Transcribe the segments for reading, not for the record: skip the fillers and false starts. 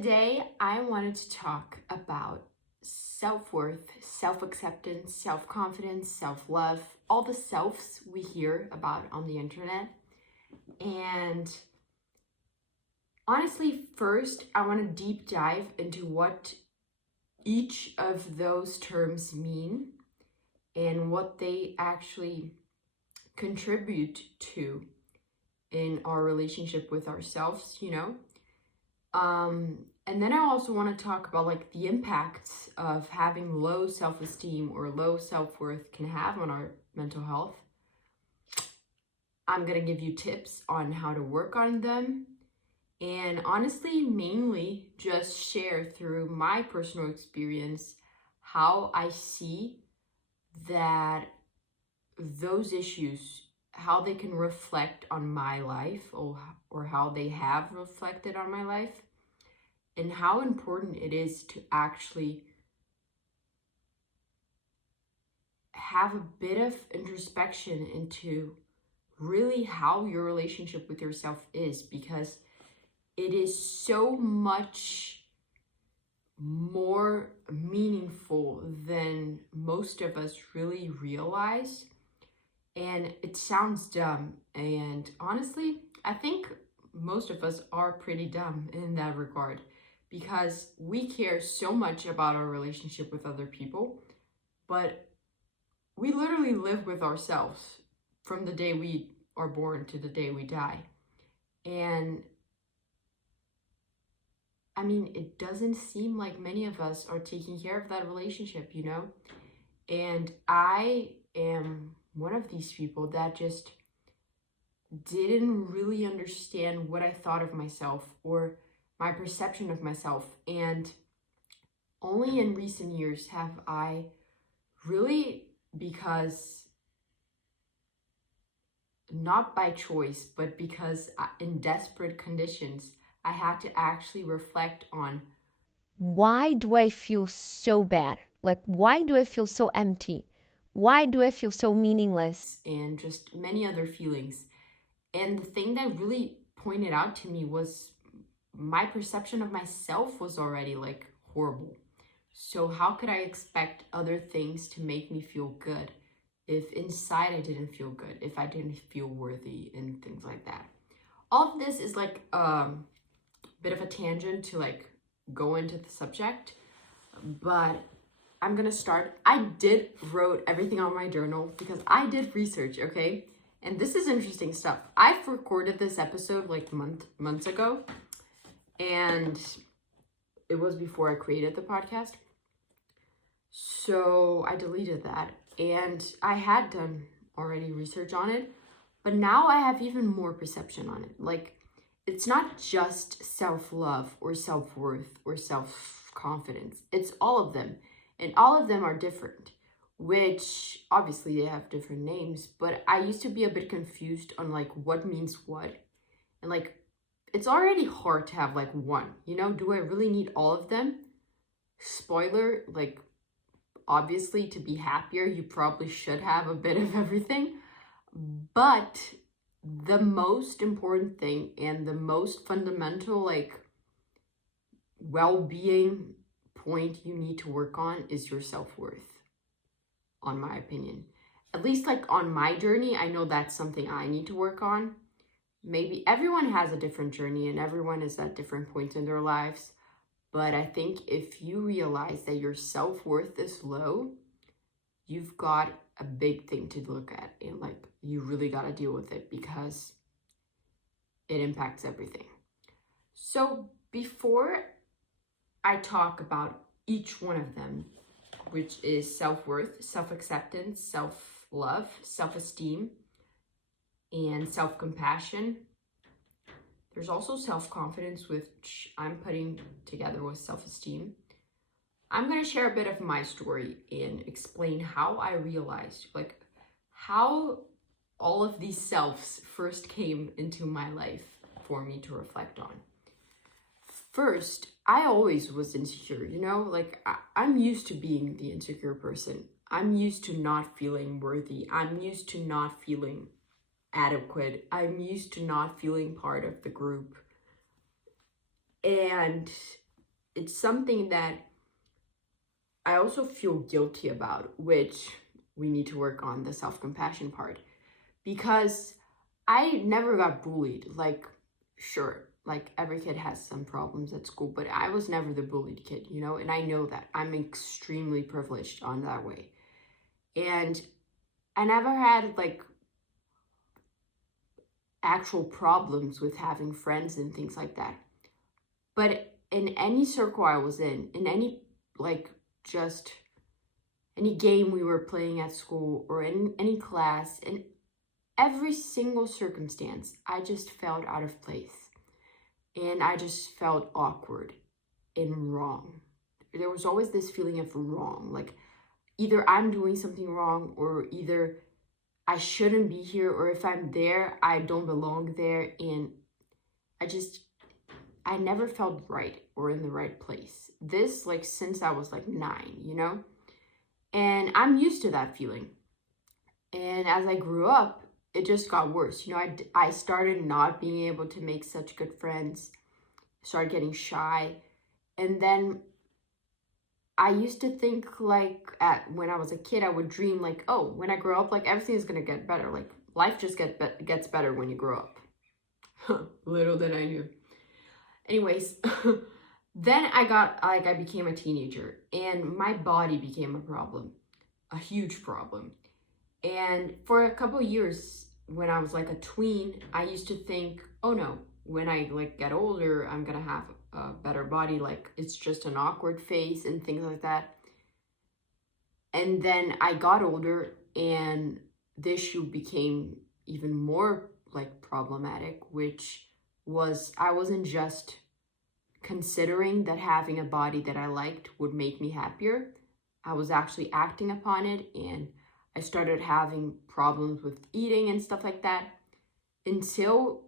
Today, I wanted to talk about self-worth, self-acceptance, self-confidence, self-love, all the selves we hear about on the internet. And honestly, first, I want to deep dive into what each of those terms mean and what they actually contribute to in our relationship with ourselves, and then I also want to talk about like the impacts of having low self-esteem or low self-worth can have on our mental health. I'm going to give you tips on how to work on them, and honestly, mainly just share through my personal experience how I see that those issues, how they can reflect on my life or how they have reflected on my life, and how important it is to actually have a bit of introspection into really how your relationship with yourself is, because it is so much more meaningful than most of us really realize. And it sounds dumb, and honestly, I think most of us are pretty dumb in that regard, because we care so much about our relationship with other people, but we literally live with ourselves from the day we are born to the day we die. And I mean, it doesn't seem like many of us are taking care of that relationship, And I am one of these people that just didn't really understand what I thought of myself or my perception of myself. And only in recent years have I really, because not by choice, but because in desperate conditions, I had to actually reflect on Why do I feel so bad? Like, why do I feel so empty? Why do I feel so meaningless? and just many other feelings. And the thing that really pointed out to me was my perception of myself was already like horrible. So how could I expect other things to make me feel good if inside I didn't feel good, if I didn't feel worthy and things like that? All of this is like a bit of a tangent to like go into the subject, but I'm gonna start. I did wrote everything on my journal because I did research, okay? And this is interesting stuff. I've recorded this episode like months ago, and it was before I created the podcast. So I deleted that, and I had done already research on it, but now I have even more perception on it. Like, it's not just self-love or self-worth or self-confidence. It's all of them, and all of them are different, which obviously they have different names, but I used to be a bit confused on like what means what. And like, it's already hard to have like one, do I really need all of them? Spoiler, like, obviously, to be happier, you probably should have a bit of everything. But the most important thing and the most fundamental, like, well-being point you need to work on is your self-worth, on my opinion. At least, like, on my journey, I know that's something I need to work on. Maybe everyone has a different journey and everyone is at different points in their lives. But I think if you realize that your self-worth is low, you've got a big thing to look at, and like you really got to deal with it because it impacts everything. So before I talk about each one of them, which is self-worth, self-acceptance, self-love, self-esteem, and self-compassion, there's also self-confidence, which I'm putting together with self-esteem. I'm going to share a bit of my story and explain how I realized, like, how all of these selves first came into my life for me to reflect on. First, I always was insecure, like I'm used to being the insecure person. I'm used to not feeling worthy. I'm used to not feeling adequate. I'm used to not feeling part of the group. And it's something that I also feel guilty about, which we need to work on, the self-compassion part, because I never got bullied. Like, sure, like every kid has some problems at school, but I was never the bullied kid, you know, and I know that I'm extremely privileged on that way. And I never had like actual problems with having friends and things like that. But in any circle I was in any like just any game we were playing at school or in any class, in every single circumstance, I just felt out of place. And I just felt awkward and wrong. There was always this feeling of wrong. Like either I'm doing something wrong, or either I shouldn't be here, or if I'm there, I don't belong there. And I never felt right or in the right place. This, like, since I was like 9, you know? And I'm used to that feeling. And as I grew up, it just got worse. You know, I started not being able to make such good friends, started getting shy. And then I used to think like when I was a kid, I would dream like, oh, when I grow up, like everything is going to get better. Like life just gets better when you grow up. Little did I knew. Anyways, then I became a teenager and my body became a problem, a huge problem. And for a couple years, when I was like a tween, I used to think, oh no, when I like get older, I'm gonna have a better body. Like it's just an awkward phase and things like that. And then I got older and the issue became even more like problematic, which was I wasn't just considering that having a body that I liked would make me happier. I was actually acting upon it, and I started having problems with eating and stuff like that, until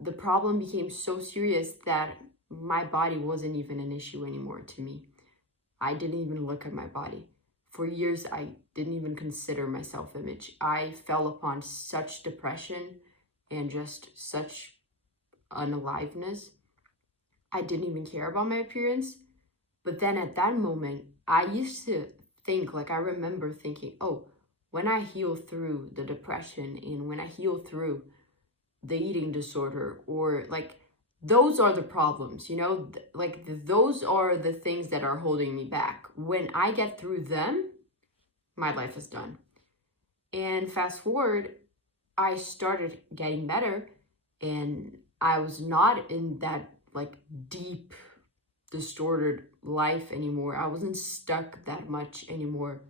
the problem became so serious that my body wasn't even an issue anymore to me. I didn't even look at my body. For years, I didn't even consider my self-image. I fell upon such depression and just such unaliveness. I didn't even care about my appearance. But then at that moment, I used to think, like I remember thinking, oh, when I heal through the depression and when I heal through the eating disorder, or like those are the problems, you know, those are the things that are holding me back. When I get through them, my life is done. And fast forward, I started getting better, and I was not in that like deep, distorted life anymore. I wasn't stuck that much anymore.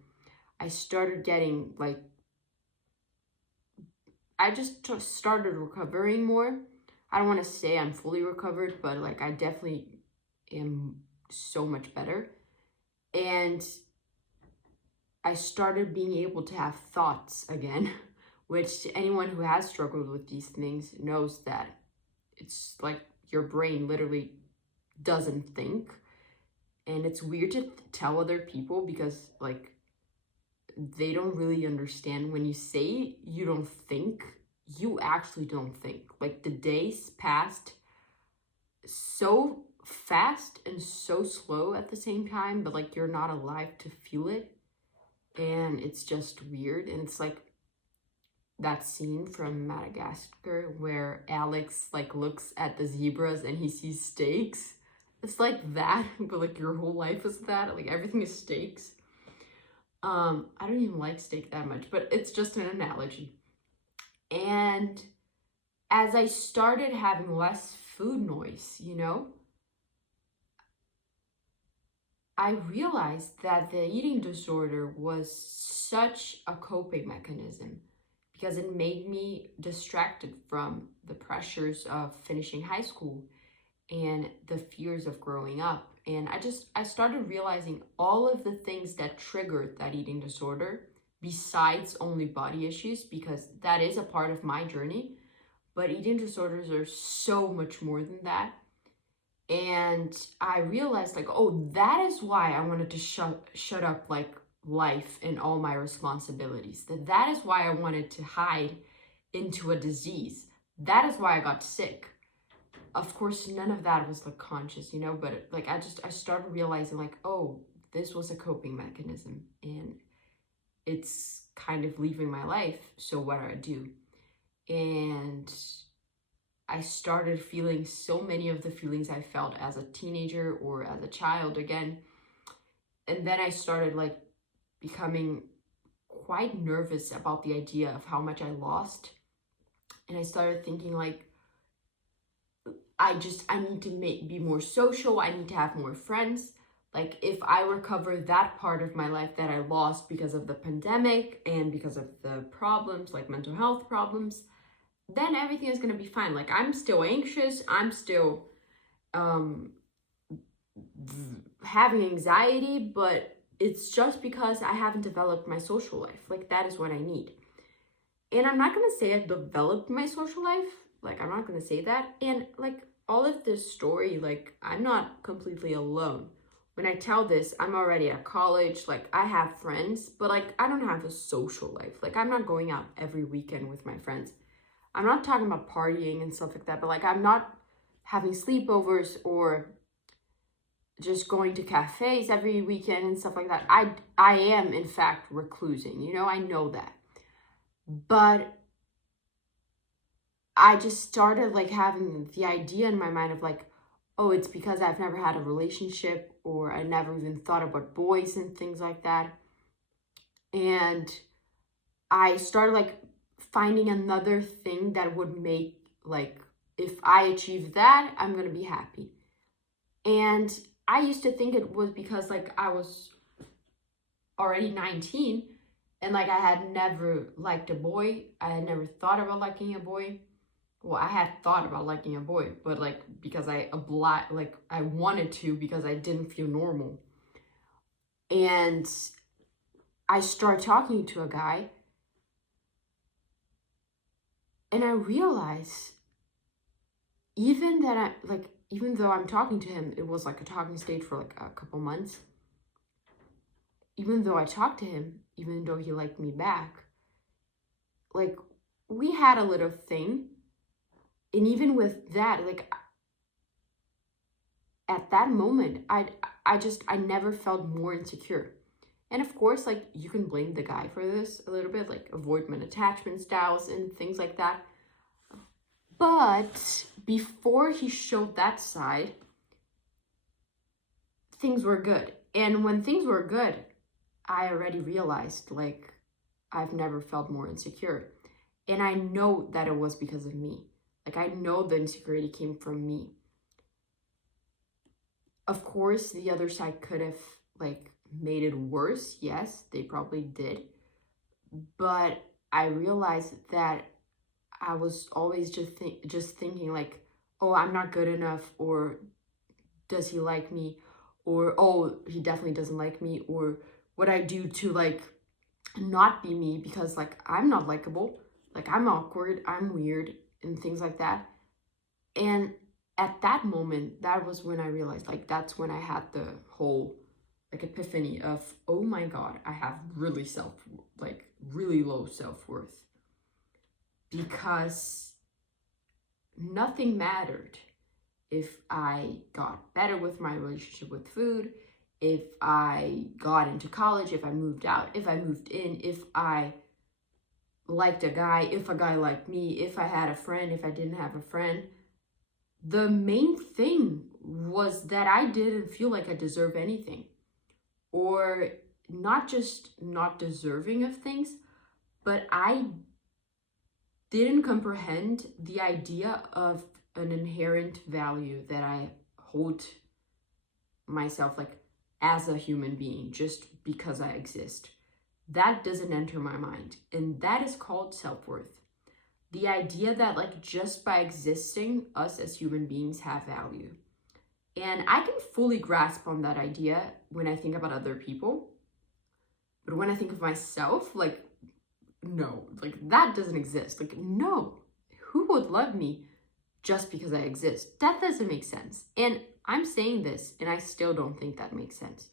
I started getting like, I just started recovering more. I don't want to say I'm fully recovered, but like I definitely am so much better. And I started being able to have thoughts again, which anyone who has struggled with these things knows that it's like your brain literally doesn't think. And it's weird to tell other people because like they don't really understand. When you say you don't think, you actually don't think. Like the days passed so fast and so slow at the same time, but like you're not alive to feel it. And it's just weird. And it's like that scene from Madagascar where Alex like looks at the zebras and he sees steaks. It's like that, but like your whole life is that. Like everything is steaks. I don't even like steak that much, but it's just an analogy. And as I started having less food noise, you know, I realized that the eating disorder was such a coping mechanism because it made me distracted from the pressures of finishing high school and the fears of growing up. And I started realizing all of the things that triggered that eating disorder, besides only body issues, because that is a part of my journey. But eating disorders are so much more than that. And I realized like, oh, that is why I wanted to shut up like life and all my responsibilities. That is why I wanted to hide into a disease. That is why I got sick. of course, none of that was like conscious, you know, but like I started realizing like, oh, this was a coping mechanism and it's kind of leaving my life. So what do I do? And I started feeling so many of the feelings I felt as a teenager or as a child again. And then I started like becoming quite nervous about the idea of how much I lost. And I started thinking like, I need to be more social. I need to have more friends. Like if I recover that part of my life that I lost because of the pandemic and because of the problems, like mental health problems, then everything is going to be fine. Like I'm still anxious. I'm still um, having anxiety, but it's just because I haven't developed my social life. Like that is what I need. And I'm not going to say I've developed my social life. Like I'm not going to say that. And like all of this story, like I'm not completely alone. When I tell this, I'm already at college. Like I have friends, but like I don't have a social life. Like I'm not going out every weekend with my friends. I'm not talking about partying and stuff like that, but like I'm not having sleepovers or just going to cafes every weekend and stuff like that. I am in fact reclusing, you know, I know that. But I just started like having the idea in my mind of like, oh, it's because I've never had a relationship or I never even thought about boys and things like that. And I started like finding another thing that would make like, if I achieve that, I'm going to be happy. And I used to think it was because like I was already 19 and like I had never liked a boy. I had never thought about liking a boy. Well, I had thought about liking a boy, but like because I wanted to because I didn't feel normal. And I started talking to a guy and I realized even though I'm talking to him, it was like a talking stage for like a couple months. Even though I talked to him, even though he liked me back, like we had a little thing. And even with that, like at that moment, I never felt more insecure. And of course, like you can blame the guy for this a little bit, like avoidant attachment styles and things like that. But before he showed that side, things were good. And when things were good, I already realized like I've never felt more insecure. And I know that it was because of me. Like I know the insecurity came from me. Of course, the other side could have like made it worse. Yes, they probably did. But I realized that I was always just thinking like, oh, I'm not good enough, or does he like me, or oh, he definitely doesn't like me, or what I do to like not be me because like I'm not likable, like I'm awkward, I'm weird, and things like that. And at that moment, that was when I realized like that's when I had the whole like epiphany of, oh my god, I have really low self-worth, because nothing mattered if I got better with my relationship with food, if I got into college, if I moved out, if I moved in, if I liked a guy, if a guy liked me, if I had a friend, if I didn't have a friend. The main thing was that I didn't feel like I deserved anything, or not just not deserving of things, but I didn't comprehend the idea of an inherent value that I hold myself like as a human being just because I exist. That doesn't enter my mind, and that is called self-worth. The idea that like just by existing, us as human beings have value. And I can fully grasp on that idea when I think about other people. But when I think of myself, like, no, like that doesn't exist. Like, no, who would love me just because I exist? That doesn't make sense. And I'm saying this and I still don't think that makes sense.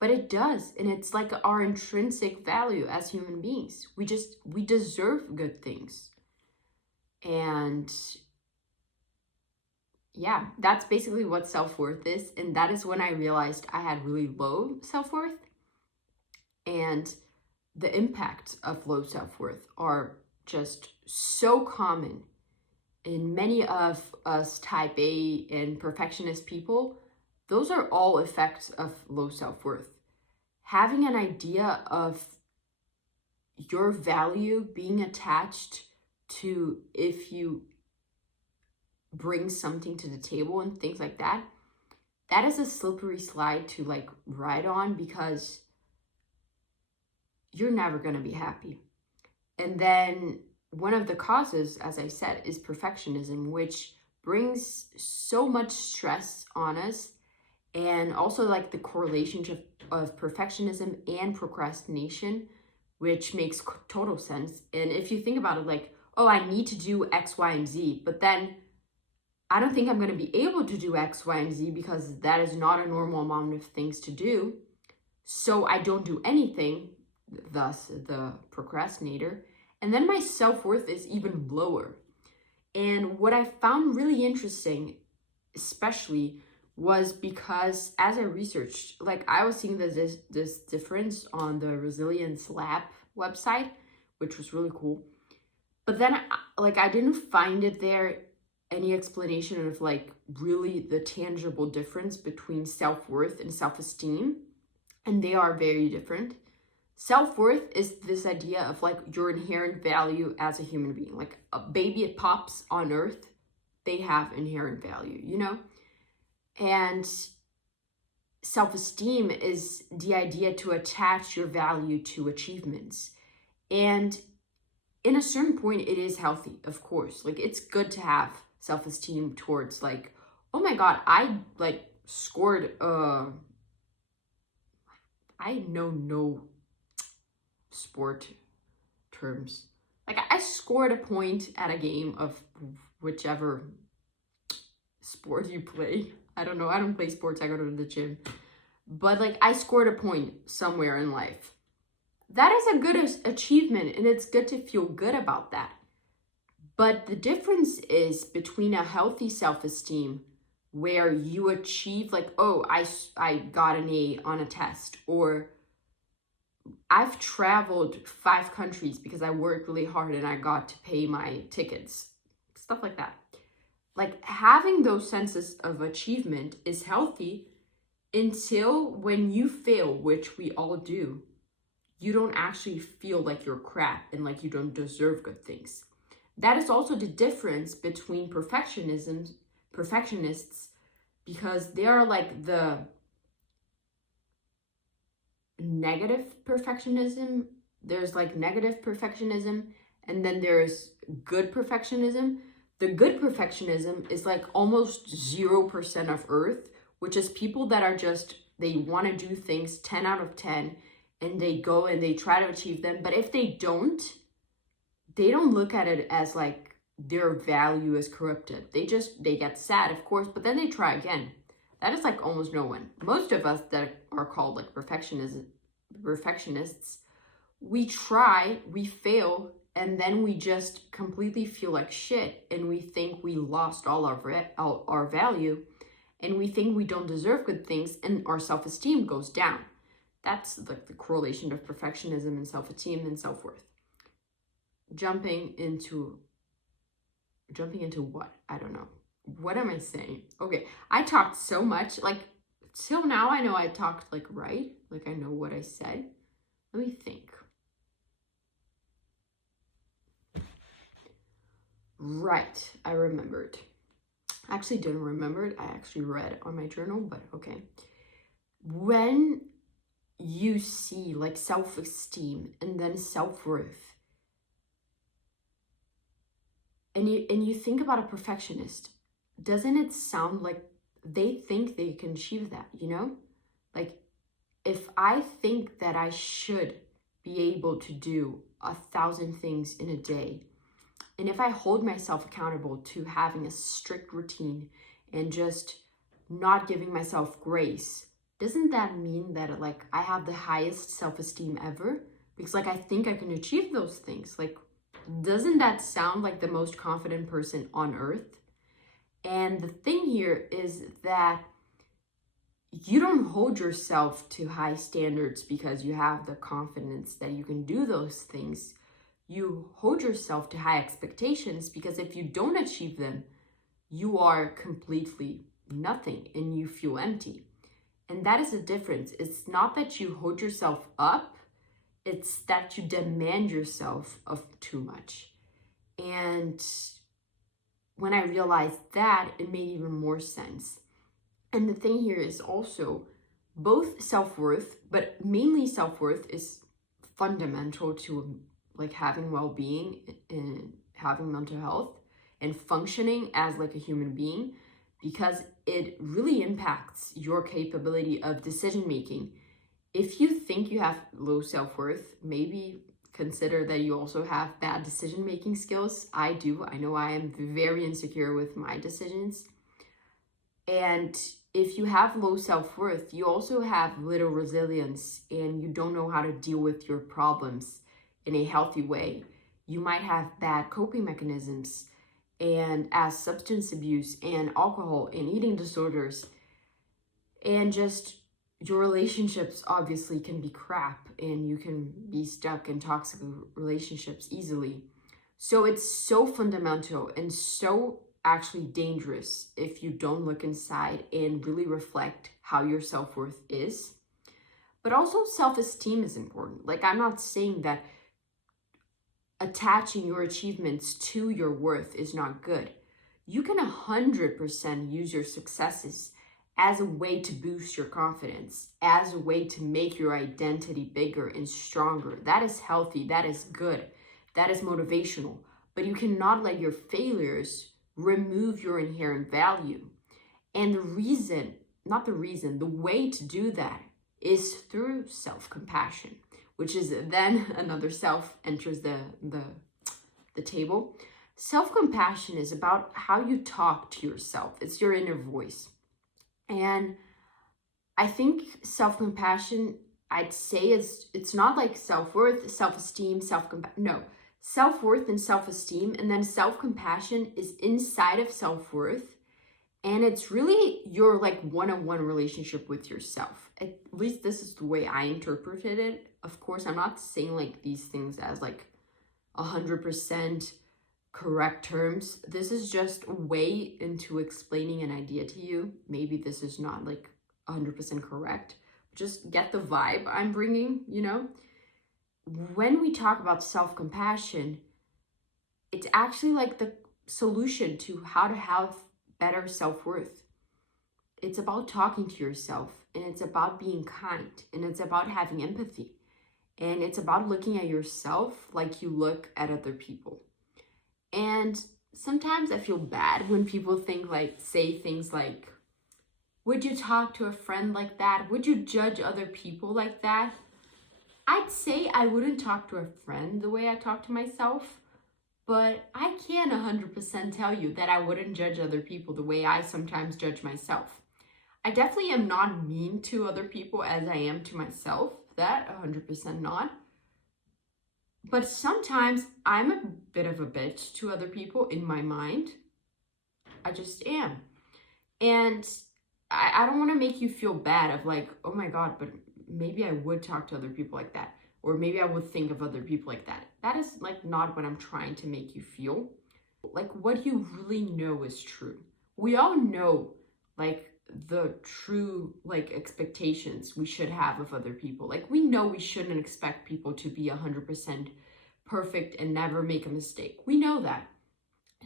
But it does. And it's like our intrinsic value as human beings. We deserve good things. And yeah, that's basically what self-worth is. And that is when I realized I had really low self-worth. And the impact of low self-worth are just so common in many of us type A and perfectionist people. Those are all effects of low self-worth. Having an idea of your value being attached to if you bring something to the table and things like that, that is a slippery slide to like ride on, because you're never going to be happy. And then one of the causes, as I said, is perfectionism, which brings so much stress on us. And also like the correlation of perfectionism and procrastination, which makes total sense. And if you think about it, like, oh, I need to do X, Y, and Z, but then I don't think I'm going to be able to do X, Y, and Z because that is not a normal amount of things to do. So I don't do anything, thus the procrastinator. And then my self-worth is even lower. And what I found really interesting, especially, was because as I researched, like I was seeing this difference on the Resilience Lab website, which was really cool. But then I didn't find it there any explanation of like really the tangible difference between self-worth and self-esteem. And they are very different. Self-worth is this idea of like your inherent value as a human being. Like a baby, it pops on earth, they have inherent value, you know? And self-esteem is the idea to attach your value to achievements. And in a certain point, it is healthy, of course. Like it's good to have self-esteem towards like, oh my God, I like scored, I know no sport terms. Like I scored a point at a game of whichever sport you play. I don't know. I don't play sports. I go to the gym. But like I scored a point somewhere in life. That is a good achievement, and it's good to feel good about that. But the difference is between a healthy self-esteem where you achieve like, oh, I got an A on a test, or I've traveled 5 countries because I worked really hard and I got to pay my tickets, stuff like that. Like having those senses of achievement is healthy until when you fail, which we all do, you don't actually feel like you're crap and like you don't deserve good things. That is also the difference between perfectionists, because they are like the negative perfectionism. There's like negative perfectionism, and then there's good perfectionism. The good perfectionism is like almost 0% of earth, which is people that are just, they want to do things 10 out of 10 and they go and they try to achieve them. But if they don't look at it as like their value is corrupted. They get sad, of course, but then they try again. That is like almost no one. Most of us that are called like perfectionists, we try, we fail, and then we just completely feel like shit, and we think we lost all our value, and we think we don't deserve good things, and our self-esteem goes down. That's like the correlation of perfectionism and self-esteem and self-worth. Jumping into what? I don't know. What am I saying? Okay, I talked so much. Like, till now, I know I talked like right. Like, I know what I said. Let me think. Right, I remembered. I actually didn't remember it. I actually read on my journal, but okay. When you see like self-esteem and then self-worth, and you think about a perfectionist, doesn't it sound like they think they can achieve that, you know? Like, if I think that I should be able to do 1,000 things in a day, and if I hold myself accountable to having a strict routine and just not giving myself grace, doesn't that mean that like I have the highest self-esteem ever? Because like I think I can achieve those things. Like, Doesn't that sound like the most confident person on earth? And the thing here is that you don't hold yourself to high standards because you have the confidence that you can do those things. You hold yourself to high expectations because if you don't achieve them, you are completely nothing and you feel empty. And that is the difference. It's not that you hold yourself up, it's that you demand yourself of too much. And when I realized that, it made even more sense. And the thing here is also both self-worth, but mainly self-worth is fundamental to like having well-being and having mental health and functioning as like a human being, because it really impacts your capability of decision making. If you think you have low self-worth, maybe consider that you also have bad decision making skills. I do. I know I am very insecure with my decisions. And if you have low self-worth, you also have little resilience and you don't know how to deal with your problems in a healthy way. You might have bad coping mechanisms, and as substance abuse and alcohol and eating disorders, and just your relationships obviously can be crap and you can be stuck in toxic relationships easily. So it's so fundamental and so actually dangerous if you don't look inside and really reflect how your self-worth is. But also self-esteem is important. Like, I'm not saying that attaching your achievements to your worth is not good. You can 100% use your successes as a way to boost your confidence, as a way to make your identity bigger and stronger. That is healthy, that is good, that is motivational. But you cannot let your failures remove your inherent value. And the way to do that is through self-compassion, which is then another self enters the table. Self-compassion is about how you talk to yourself. It's your inner voice. And I think self-compassion, I'd say it's not like self-worth, self-esteem, no. Self-worth and self-esteem, and then self-compassion is inside of self-worth. And it's really your like one-on-one relationship with yourself. At least this is the way I interpreted it. Of course, I'm not saying like these things as like 100% correct terms. This is just a way into explaining an idea to you. Maybe this is not like 100% correct. Just get the vibe I'm bringing, you know? When we talk about self-compassion, it's actually like the solution to how to have better self-worth. It's about talking to yourself, and it's about being kind, and it's about having empathy, and it's about looking at yourself like you look at other people. And sometimes I feel bad when people say things like, would you talk to a friend like that? Would you judge other people like that? I'd say I wouldn't talk to a friend the way I talk to myself, but I can 100% tell you that I wouldn't judge other people the way I sometimes judge myself. I definitely am not mean to other people as I am to myself. That 100% not. But sometimes I'm a bit of a bitch to other people in my mind. I just am. And I don't want to make you feel bad of like, oh my God, but maybe I would talk to other people like that. Or maybe I would think of other people like that. That is like not what I'm trying to make you feel. Like what you really know is true. We all know like the true like expectations we should have of other people. Like we know we shouldn't expect people to be 100% perfect and never make a mistake. We know that.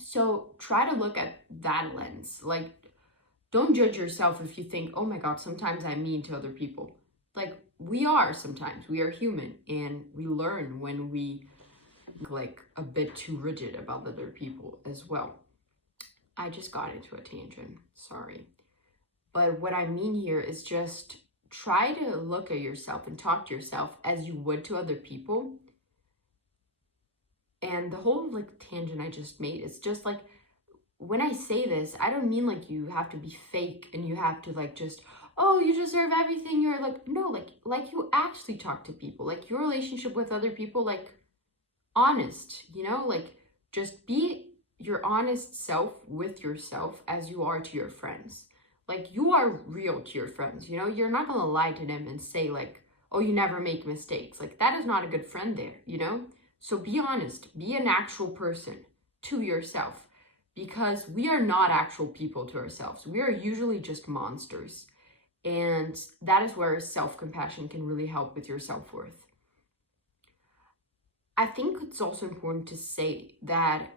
So try to look at that lens. Like don't judge yourself if you think, oh my God, sometimes I'm mean to other people. Like we are sometimes, we are human, and we learn when we like a bit too rigid about other people as well. I just got into a tangent, sorry. But what I mean here is just try to look at yourself and talk to yourself as you would to other people. And the whole like tangent I just made is just like, when I say this, I don't mean like you have to be fake and you have to like just, oh, you deserve everything. You're like, no, like you actually talk to people, like your relationship with other people, like honest, like just be your honest self with yourself as you are to your friends. Like you are real to your friends, you're not gonna lie to them and say like, oh, you never make mistakes. Like that is not a good friend there. So be honest, be an actual person to yourself, because we are not actual people to ourselves. We are usually just monsters. And that is where self-compassion can really help with your self-worth. I think it's also important to say that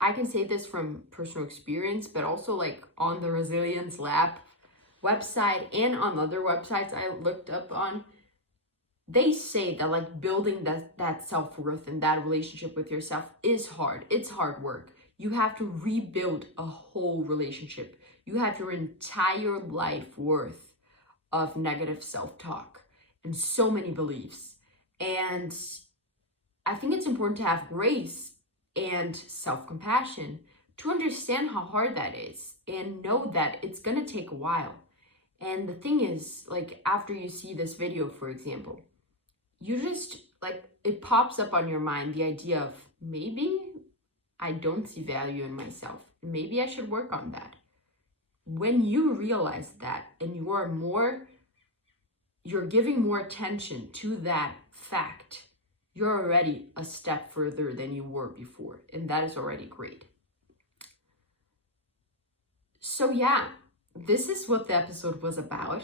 I can say this from personal experience, but also like on the Resilience Lab website and on other websites I looked up on, they say that like building that self-worth and that relationship with yourself is hard. It's hard work. You have to rebuild a whole relationship. You have your entire life worth of negative self-talk and so many beliefs. And I think it's important to have grace and self-compassion to understand how hard that is and know that it's gonna take a while. And the thing is, like after you see this video, for example, you just like it pops up on your mind the idea of maybe I don't see value in myself. Maybe I should work on that. When you realize that and you're giving more attention to that fact, you're already a step further than you were before. And that is already great. So yeah, this is what the episode was about.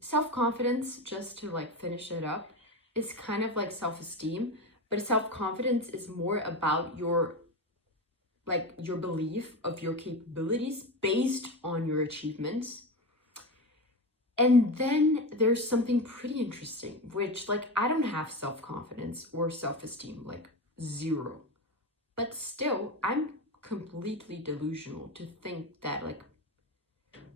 Self-confidence, just to like finish it up, is kind of like self-esteem, but self-confidence is more about your belief of your capabilities based on your achievements. And then there's something pretty interesting, which like I don't have self-confidence or self-esteem, like zero. But still, I'm completely delusional to think that like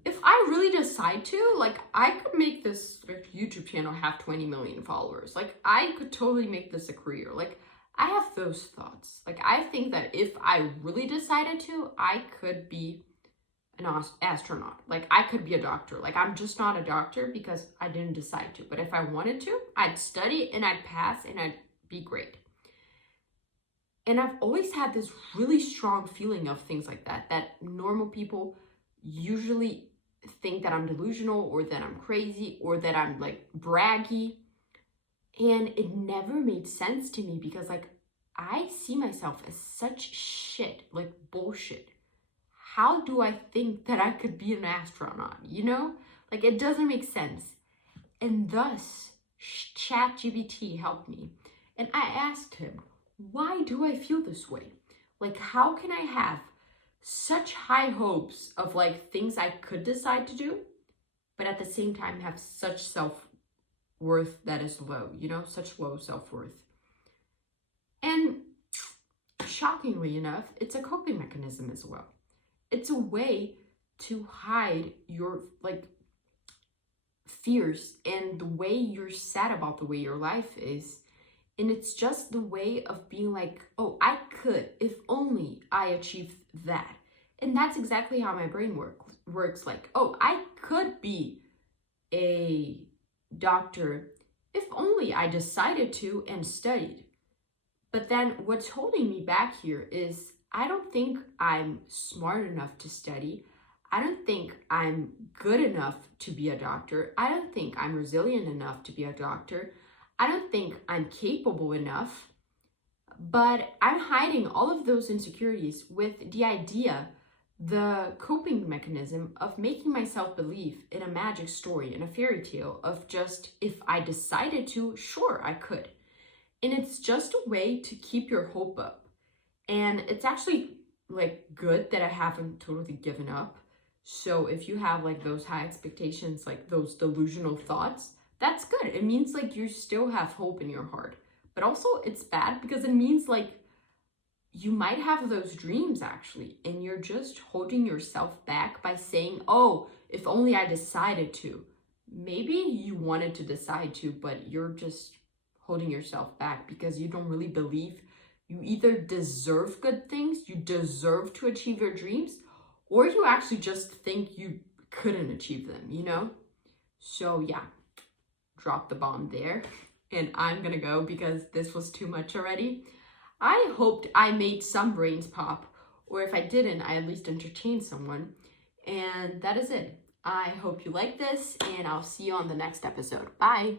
if I really decide to, like I could make this like, YouTube channel have 20 million followers. Like I could totally make this a career. Like I have those thoughts. Like I think that if I really decided to, I could be an astronaut. Like I could be a doctor. Like I'm just not a doctor because I didn't decide to. But if I wanted to, I'd study and I'd pass and I'd be great. And I've always had this really strong feeling of things like that, that normal people usually think that I'm delusional or that I'm crazy or that I'm like braggy. And it never made sense to me because like I see myself as such shit, like bullshit. How do I think that I could be an astronaut, Like it doesn't make sense. And thus, ChatGPT helped me. And I asked him, why do I feel this way? Like how can I have such high hopes of like things I could decide to do, but at the same time have such self-worth that is low, such low self-worth. And shockingly enough, it's a coping mechanism as well. It's a way to hide your like fears and the way you're sad about the way your life is. And it's just the way of being like, oh, I could, if only I achieved that. And that's exactly how my brain works. Like, oh, I could be a doctor if only I decided to and studied. But then what's holding me back here is I don't think I'm smart enough to study. I don't think I'm good enough to be a doctor. I don't think I'm resilient enough to be a doctor. I don't think I'm capable enough. But I'm hiding all of those insecurities with the idea, the coping mechanism of making myself believe in a magic story, in a fairy tale of just, if I decided to, sure, I could. And it's just a way to keep your hope up. And it's actually like good that I haven't totally given up. So if you have like those high expectations, like those delusional thoughts, that's good. It means like you still have hope in your heart. But also it's bad because it means like you might have those dreams actually, and you're just holding yourself back by saying, oh, if only I decided to. Maybe you wanted to decide to, but you're just holding yourself back because you don't really believe you either deserve good things, you deserve to achieve your dreams, or you actually just think you couldn't achieve them, So yeah, drop the bomb there. and I'm gonna go because this was too much already. I hoped I made some brains pop, or if I didn't, I at least entertained someone. And that is it. I hope you like this, and I'll see you on the next episode. Bye!